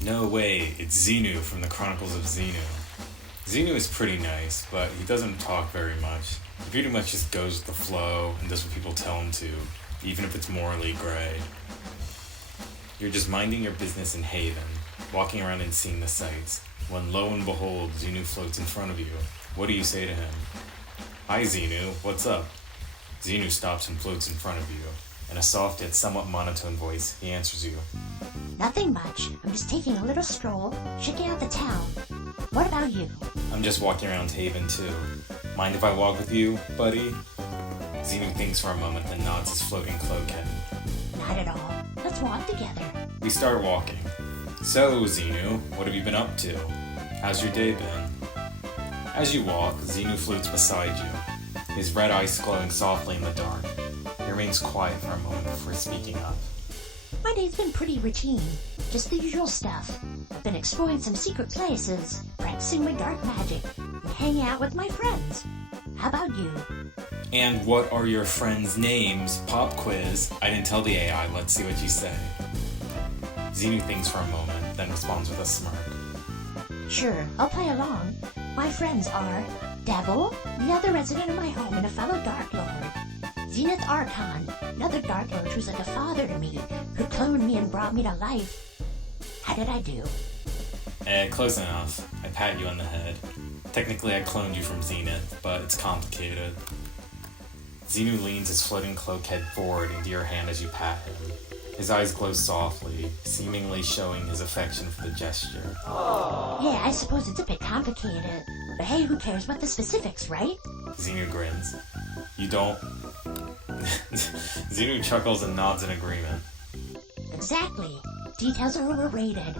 No way, it's Xenu from the Chronicles of Xenu. Xenu is pretty nice, but he doesn't talk very much. He pretty much just goes with the flow and does what people tell him to, even if it's morally gray. You're just minding your business in Haven, walking around and seeing the sights, when lo and behold, Xenu floats in front of you. What do you say to him? Hi Xenu, what's up? Xenu stops and floats in front of you. In a soft yet somewhat monotone voice, he answers you. Nothing much. I'm just taking a little stroll, checking out the town. What about you? I'm just walking around Haven too. Mind if I walk with you, buddy? Xenu thinks for a moment and nods his floating cloak head. Not at all. Let's walk together. We start walking. So, Xenu, what have you been up to? How's your day been? As you walk, Xenu floats beside you, his red eyes glowing softly in the dark. He remains quiet for a moment before speaking up. My day's been pretty routine. Just the usual stuff. I've been exploring some secret places, practicing my dark magic, and hanging out with my friends. How about you? And what are your friends' names? Pop quiz. I didn't tell the AI, let's see what you say. Xenu thinks for a moment, then responds with a smirk. Sure, I'll play along. My friends are Devil, the other resident of my home and a fellow Dark Lord. Zenith Archon, another Dark Lord who's like a father to me, who cloned me and brought me to life. How did I do? Close enough. I pat you on the head. Technically, I cloned you from Zenith, but it's complicated. Xenu leans his floating cloak head forward into your hand as you pat him. His eyes glow softly, seemingly showing his affection for the gesture. Yeah, I suppose it's a bit complicated. But hey, who cares about the specifics, right? Xenu grins. You don't... Xenu chuckles and nods in agreement. Exactly. Details are overrated.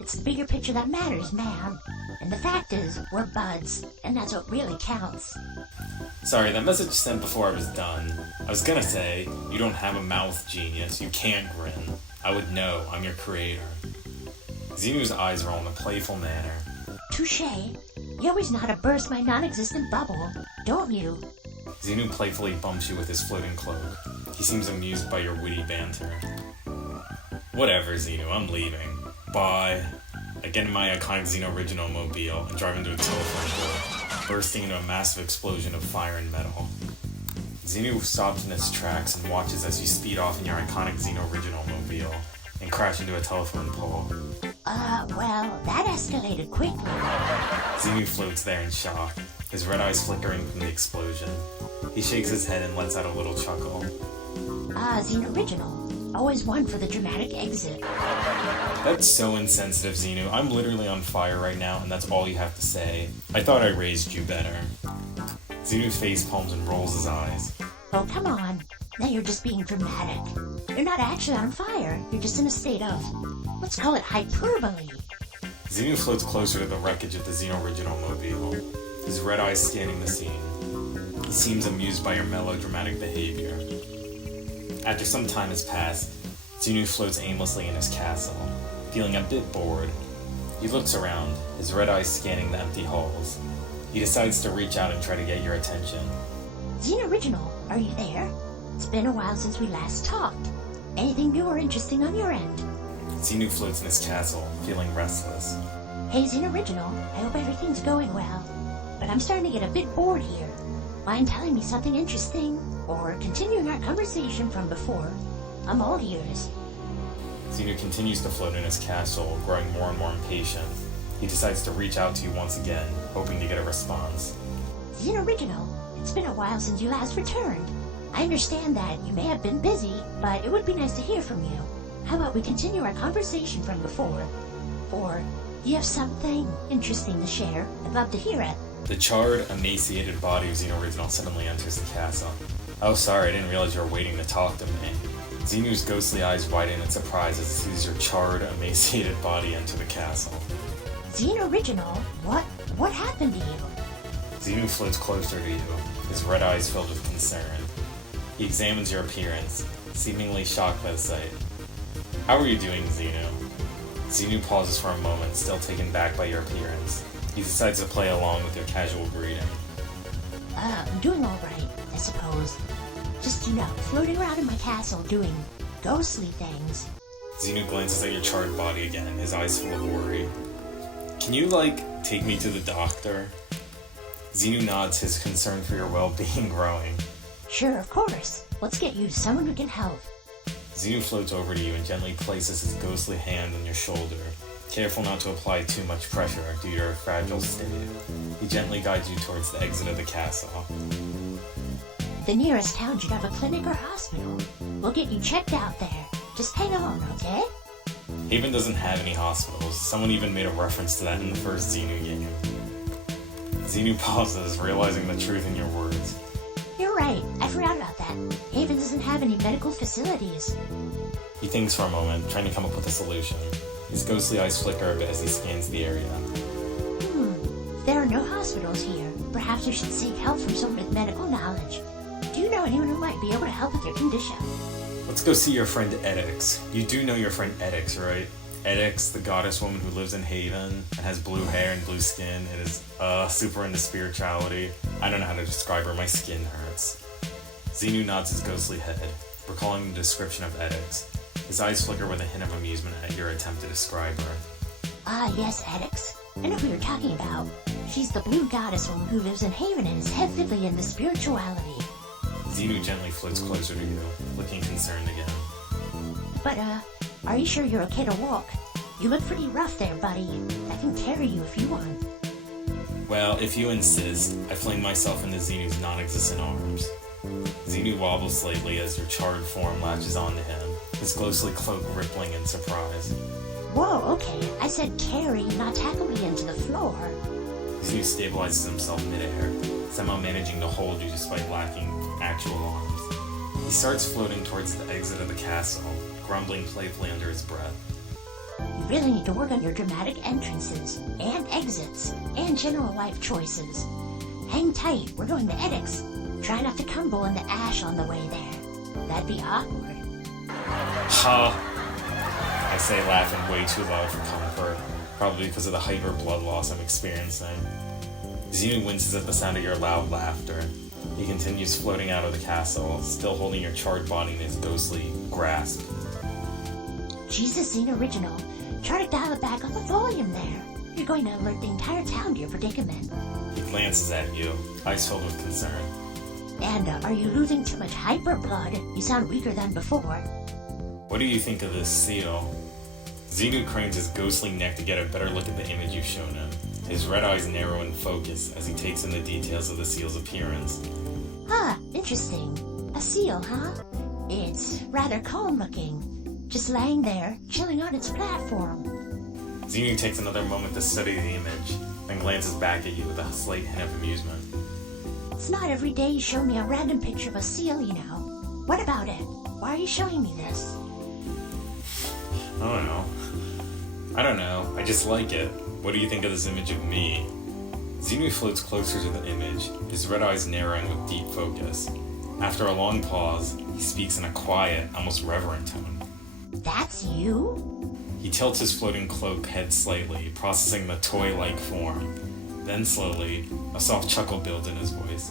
It's the bigger picture that matters, man. And the fact is, we're buds, and that's what really counts. Sorry, that message sent before I was done. I was gonna say, you don't have a mouth, genius. You can't grin. I would know. I'm your creator. Xenu's eyes roll in a playful manner. Touché. You always know how to burst my non-existent bubble, don't you? Xenu playfully bumps you with his floating cloak. He seems amused by your witty banter. Whatever, Xenu, I'm leaving. Bye. I get in my iconic Xeno original mobile and drive into a telephone pole, bursting into a massive explosion of fire and metal. Xenu stops in its tracks and watches as you speed off in your iconic Xeno original mobile and crash into a telephone pole. Well, that escalated quickly. Xenu floats there in shock, his red eyes flickering from the explosion. He shakes his head and lets out a little chuckle. Xeno original. Always one for the dramatic exit. That's so insensitive, Xenu. I'm literally on fire right now, and that's all you have to say. I thought I raised you better. Xenu face palms and rolls his eyes. Oh, come on. Now you're just being dramatic. You're not actually on fire. You're just in a state of, let's call it hyperbole. Xenu floats closer to the wreckage of the Xeno original mobile, his red eyes scanning the scene. He seems amused by your melodramatic behavior. After some time has passed, Xenu floats aimlessly in his castle, feeling a bit bored. He looks around, his red eyes scanning the empty halls. He decides to reach out and try to get your attention. Xeno original, are you there? It's been a while since we last talked. Anything new or interesting on your end? Xenu floats in his castle, feeling restless. Hey, Xeno original, I hope everything's going well. But I'm starting to get a bit bored here. Mind telling me something interesting? Or continuing our conversation from before? I'm all ears. Xenu continues to float in his castle, growing more and more impatient. He decides to reach out to you once again, hoping to get a response. Xeno original, it's been a while since you last returned. I understand that you may have been busy, but it would be nice to hear from you. How about we continue our conversation from before? Or, do you have something interesting to share? I'd love to hear it. The charred, emaciated body of Xeno Original suddenly enters the castle. Oh, sorry, I didn't realize you were waiting to talk to me. Xenu's ghostly eyes widen in surprise as he sees your charred, emaciated body enter the castle. Xeno original, what happened to you? Xenu floats closer to you, his red eyes filled with concern. He examines your appearance, seemingly shocked by the sight. How are you doing, Xenu? Xenu pauses for a moment, still taken back by your appearance. He decides to play along with your casual greeting. I'm doing alright, I suppose. Just, floating around in my castle doing ghostly things. Xenu glances at your charred body again, his eyes full of worry. Can you, take me to the doctor? Xenu nods, his concern for your well-being growing. Sure, of course. Let's get you to someone who can help. Xenu floats over to you and gently places his ghostly hand on your shoulder, careful not to apply too much pressure due to your fragile state. He gently guides you towards the exit of the castle. The nearest town should have a clinic or hospital. We'll get you checked out there. Just hang on, okay? Haven doesn't have any hospitals. Someone even made a reference to that in the first Xenu game. Xenu pauses, realizing the truth in your words. You're right. I forgot about that. Haven doesn't have any medical facilities. He thinks for a moment, trying to come up with a solution. His ghostly eyes flicker a bit as he scans the area. There are no hospitals here. Perhaps we should seek help from someone with medical knowledge. Do you know anyone who might be able to help with your condition? Let's go see your friend Edix. You do know your friend Edix, right? Edix, the goddess woman who lives in Haven and has blue hair and blue skin and is super into spirituality. I don't know how to describe her, my skin hurts. Xenu nods his ghostly head, recalling the description of Edix. His eyes flicker with a hint of amusement at your attempt to describe her. Ah, yes, Edix. I know who you're talking about. She's the blue goddess woman who lives in Haven and is heavily into spirituality. Xenu gently floats closer to you, looking concerned again. But, are you sure you're okay to walk? You look pretty rough there, buddy. I can carry you if you want. Well, if you insist, I fling myself into Xenu's non-existent arms. Xenu wobbles slightly as your charred form latches onto him, his ghostly cloak rippling in surprise. Whoa, okay. I said carry, not tackle me into the floor. Xenu stabilizes himself midair, somehow managing to hold you despite lacking actual arms. He starts floating towards the exit of the castle, grumbling playfully under his breath. You really need to work on your dramatic entrances, and exits, and general life choices. Hang tight, we're going to Edix. Try not to tumble in the ash on the way there. That'd be awkward. Ha! I say, laughing way too loud for comfort, probably because of the hyper blood loss I'm experiencing. Xenu winces at the sound of your loud laughter. He continues floating out of the castle, still holding your charred body in his ghostly grasp. Jesus, Xenu Original. Try to dial it back on the volume there. You're going to alert the entire town to your predicament. He glances at you, eyes filled with concern. And are you losing too much hyper blood? You sound weaker than before. What do you think of this seal? Xenu cranes his ghostly neck to get a better look at the image you've shown him. His red eyes narrow in focus as he takes in the details of the seal's appearance. Huh, interesting. A seal, huh? It's rather calm looking. Just laying there, chilling on its platform. Xenu takes another moment to study the image, then glances back at you with a slight hint of amusement. It's not every day you show me a random picture of a seal, you know. What about it? Why are you showing me this? I don't know. I just like it. What do you think of this image of me? Xenu floats closer to the image, his red eyes narrowing with deep focus. After a long pause, he speaks in a quiet, almost reverent tone. That's you? He tilts his floating cloak head slightly, processing the toy-like form. Then slowly, a soft chuckle builds in his voice.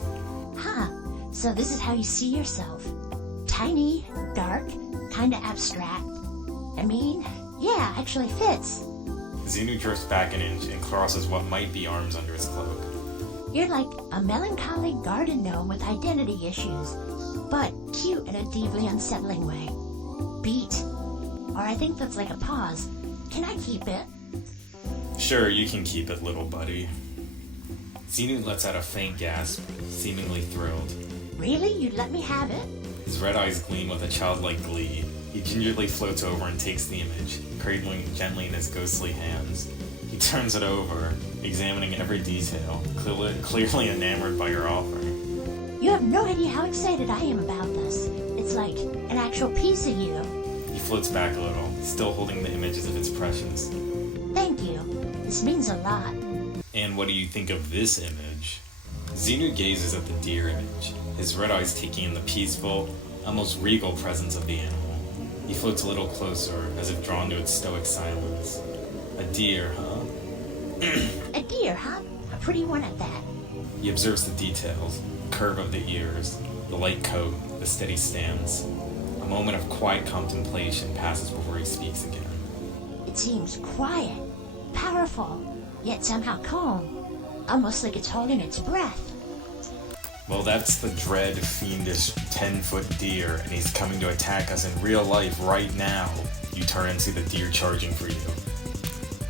Huh, so this is how you see yourself. Tiny, dark, kinda abstract. I mean, yeah, actually fits. Xenu drifts back an inch and crosses what might be arms under his cloak. You're like a melancholy garden gnome with identity issues, but cute in a deeply unsettling way. Beat. Or I think that's like a pause. Can I keep it? Sure, you can keep it, little buddy. Xenu lets out a faint gasp, seemingly thrilled. Really? You'd let me have it? His red eyes gleam with a childlike glee. He gingerly floats over and takes the image, cradling it gently in his ghostly hands. He turns it over, examining every detail, clearly enamored by your offering. You have no idea how excited I am about this. It's like an actual piece of you. He floats back a little, still holding the image as if it's precious. Thank you. This means a lot. And what do you think of this image? Xenu gazes at the deer image, his red eyes taking in the peaceful, almost regal presence of the animal. He floats a little closer, as if drawn to its stoic silence. A deer, huh? A deer, huh? A pretty one at that. He observes the details, the curve of the ears, the light coat, the steady stance. A moment of quiet contemplation passes before he speaks again. It seems quiet, powerful, yet somehow calm, almost like it's holding its breath. Well, that's the dread, fiendish 10-foot deer, and he's coming to attack us in real life right now. You turn and see the deer charging for you.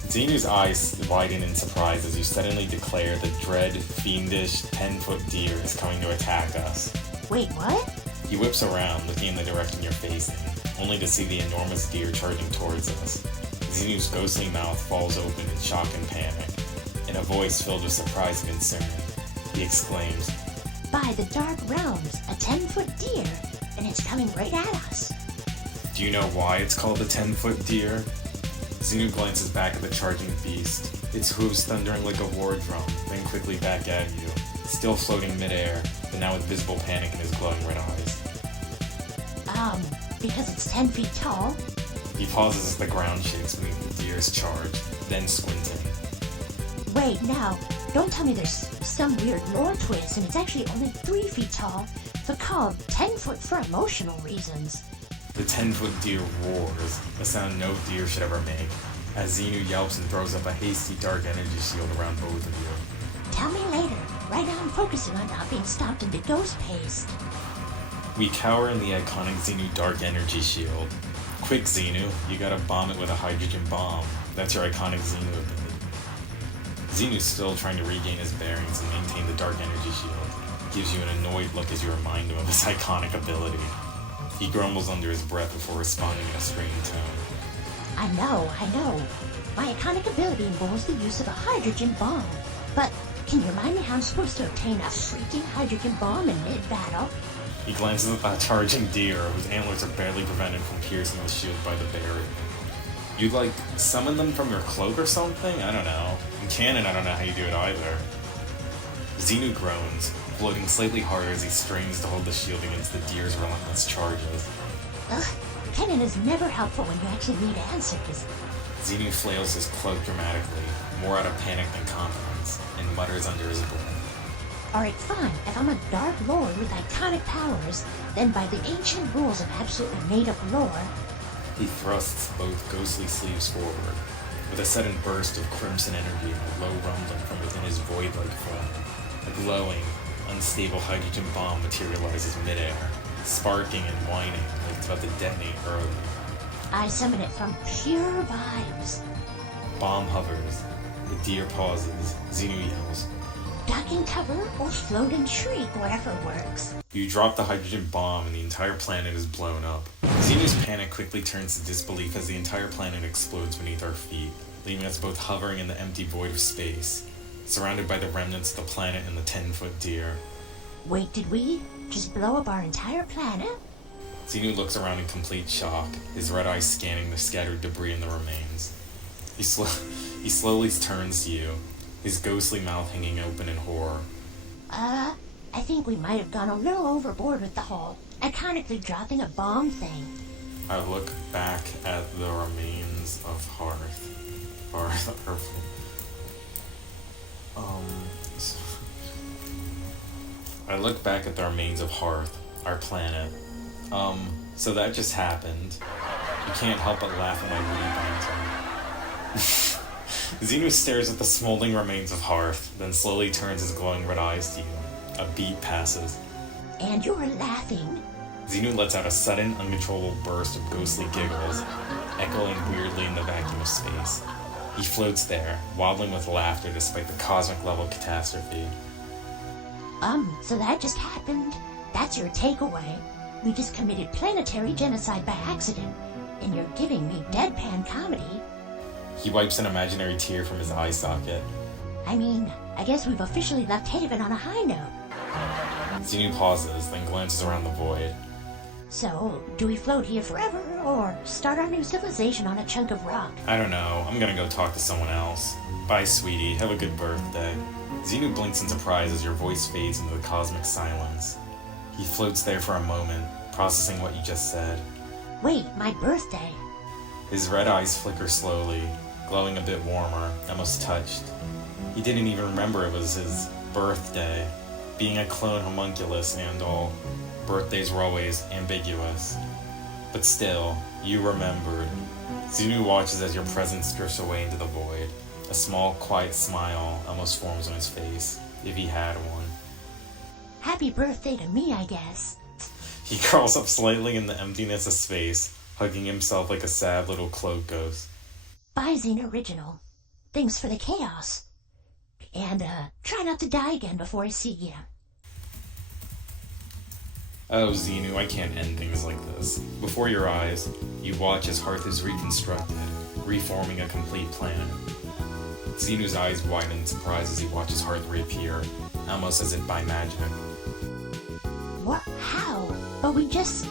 Xenu's eyes widen in surprise as you suddenly declare the dread, fiendish 10-foot deer is coming to attack us. Wait, what? He whips around, looking in the direction you're facing, only to see the enormous deer charging towards us. Xenu's ghostly mouth falls open in shock and panic. In a voice filled with surprise and concern, he exclaims, By the dark realms, a 10-foot deer, and it's coming right at us. Do you know why it's called the 10-foot deer? Xenu glances back at the charging beast, its hooves thundering like a war drum, then quickly back at you, still floating midair, but now with visible panic in his glowing red eyes. Because it's 10 feet tall? He pauses as the ground shakes beneath the deer's charge, then squinting. Wait, now, don't tell me there's some weird lore twist and it's actually only 3 feet tall, but called 10 foot for emotional reasons. The 10-foot deer roars, a sound no deer should ever make, as Xenu yelps and throws up a hasty dark energy shield around both of you. Tell me later. Right now I'm focusing on not being stopped into ghost pace. We cower in the iconic Xenu dark energy shield. Quick, Xenu, you gotta bomb it with a hydrogen bomb. That's your iconic Xenu ability. Xenu's still trying to regain his bearings and maintain the dark energy shield. Gives you an annoyed look as you remind him of his iconic ability. He grumbles under his breath before responding in a strained tone. I know. My iconic ability involves the use of a hydrogen bomb. But can you remind me how I'm supposed to obtain a freaking hydrogen bomb in mid-battle? He glances at that charging deer, whose antlers are barely prevented from piercing the shield by the barrier. You, summon them from your cloak or something? I don't know. In canon, I don't know how you do it either. Xenu groans, floating slightly harder as he strains to hold the shield against the deer's relentless charges. Ugh, canon is never helpful when you actually need answers. Xenu flails his cloak dramatically, more out of panic than confidence, and mutters under his breath. Alright, fine. If I'm a Dark Lord with iconic powers, then by the ancient rules of absolutely made-up lore... He thrusts both ghostly sleeves forward, with a sudden burst of crimson energy and a low rumbling from within his void-like form. A glowing, unstable hydrogen bomb materializes midair, sparking and whining like it's about to detonate early. I summon it from pure vibes. Bomb hovers. The deer pauses. Xenu yells. Duck and cover or float and shriek, whatever works. You drop the hydrogen bomb and the entire planet is blown up. Xenu's panic quickly turns to disbelief as the entire planet explodes beneath our feet, leaving us both hovering in the empty void of space, surrounded by the remnants of the planet and the 10-foot deer. Wait, did we just blow up our entire planet? Xenu looks around in complete shock, his red eyes scanning the scattered debris in the remains. He slowly turns to you, his ghostly mouth hanging open in horror. I think we might have gone a little overboard with the whole iconically dropping a bomb thing. I look back at the remains of Hearth. I look back at the remains of Hearth, our planet. So that just happened. You can't help but laugh at my witty banter. Xenu stares at the smoldering remains of Hearth, then slowly turns his glowing red eyes to you. A beat passes. And you're laughing? Xenu lets out a sudden, uncontrollable burst of ghostly giggles, echoing weirdly in the vacuum of space. He floats there, wobbling with laughter despite the cosmic-level catastrophe. So that just happened. That's your takeaway. We just committed planetary genocide by accident, and you're giving me deadpan comedy. He wipes an imaginary tear from his eye socket. I mean, I guess we've officially left Haven on a high note. Xenu pauses, then glances around the void. So, do we float here forever, or start our new civilization on a chunk of rock? I don't know. I'm gonna go talk to someone else. Bye, sweetie. Have a good birthday. Xenu blinks in surprise as your voice fades into the cosmic silence. He floats there for a moment, processing what you just said. Wait, my birthday? His red eyes flicker slowly, glowing a bit warmer, almost touched. He didn't even remember it was his birthday. Being a clone homunculus and all, birthdays were always ambiguous. But still, you remembered. Xenu watches as your presence drifts away into the void. A small, quiet smile almost forms on his face, if he had one. Happy birthday to me, I guess. He curls up slightly in the emptiness of space, hugging himself like a sad little cloak ghost. Bye, Xenu Original. Thanks for the chaos. And, try not to die again before I see you. Oh, Xenu, I can't end things like this. Before your eyes, you watch as Hearth is reconstructed, reforming a complete planet. Xenu's eyes widen in surprise as he watches Hearth reappear, almost as if by magic. What? How? But we just...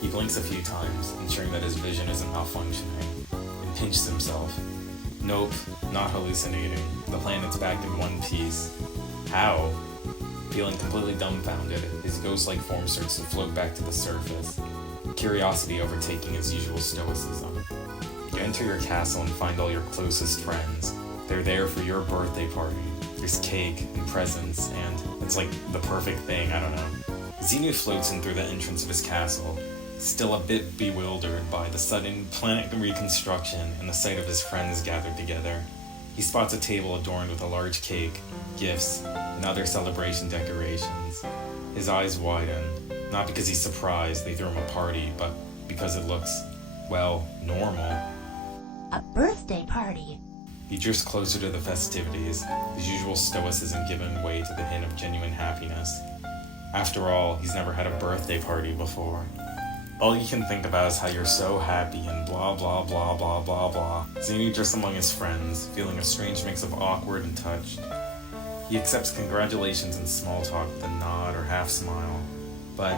He blinks a few times, ensuring that his vision isn't malfunctioning, and pinches himself. Nope, not hallucinating. The planet's back in one piece. How? Feeling completely dumbfounded, his ghost-like form starts to float back to the surface, curiosity overtaking his usual stoicism. You enter your castle and find all your closest friends. They're there for your birthday party. There's cake and presents, and it's like the perfect thing, I don't know. Xenu floats in through the entrance of his castle, still a bit bewildered by the sudden planet reconstruction and the sight of his friends gathered together. He spots a table adorned with a large cake, gifts, and other celebration decorations. His eyes widen, not because he's surprised they threw him a party, but because it looks, well, normal. A birthday party? He drifts closer to the festivities, his usual stoicism giving way to the hint of genuine happiness. After all, he's never had a birthday party before. All you can think about is how you're so happy and blah blah blah blah blah blah. Xenu drifts among his friends, feeling a strange mix of awkward and touched. He accepts congratulations and small talk with a nod or half smile, but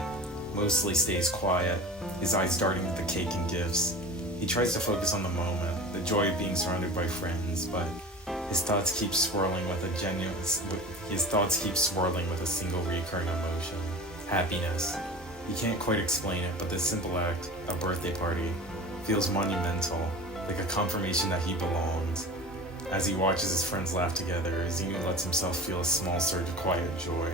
mostly stays quiet, his eyes darting at the cake and gifts. He tries to focus on the moment, the joy of being surrounded by friends, but his thoughts keep swirling with a single recurring emotion: happiness. He can't quite explain it, but this simple act, a birthday party, feels monumental, like a confirmation that he belongs. As he watches his friends laugh together, Xenu lets himself feel a small surge of quiet joy.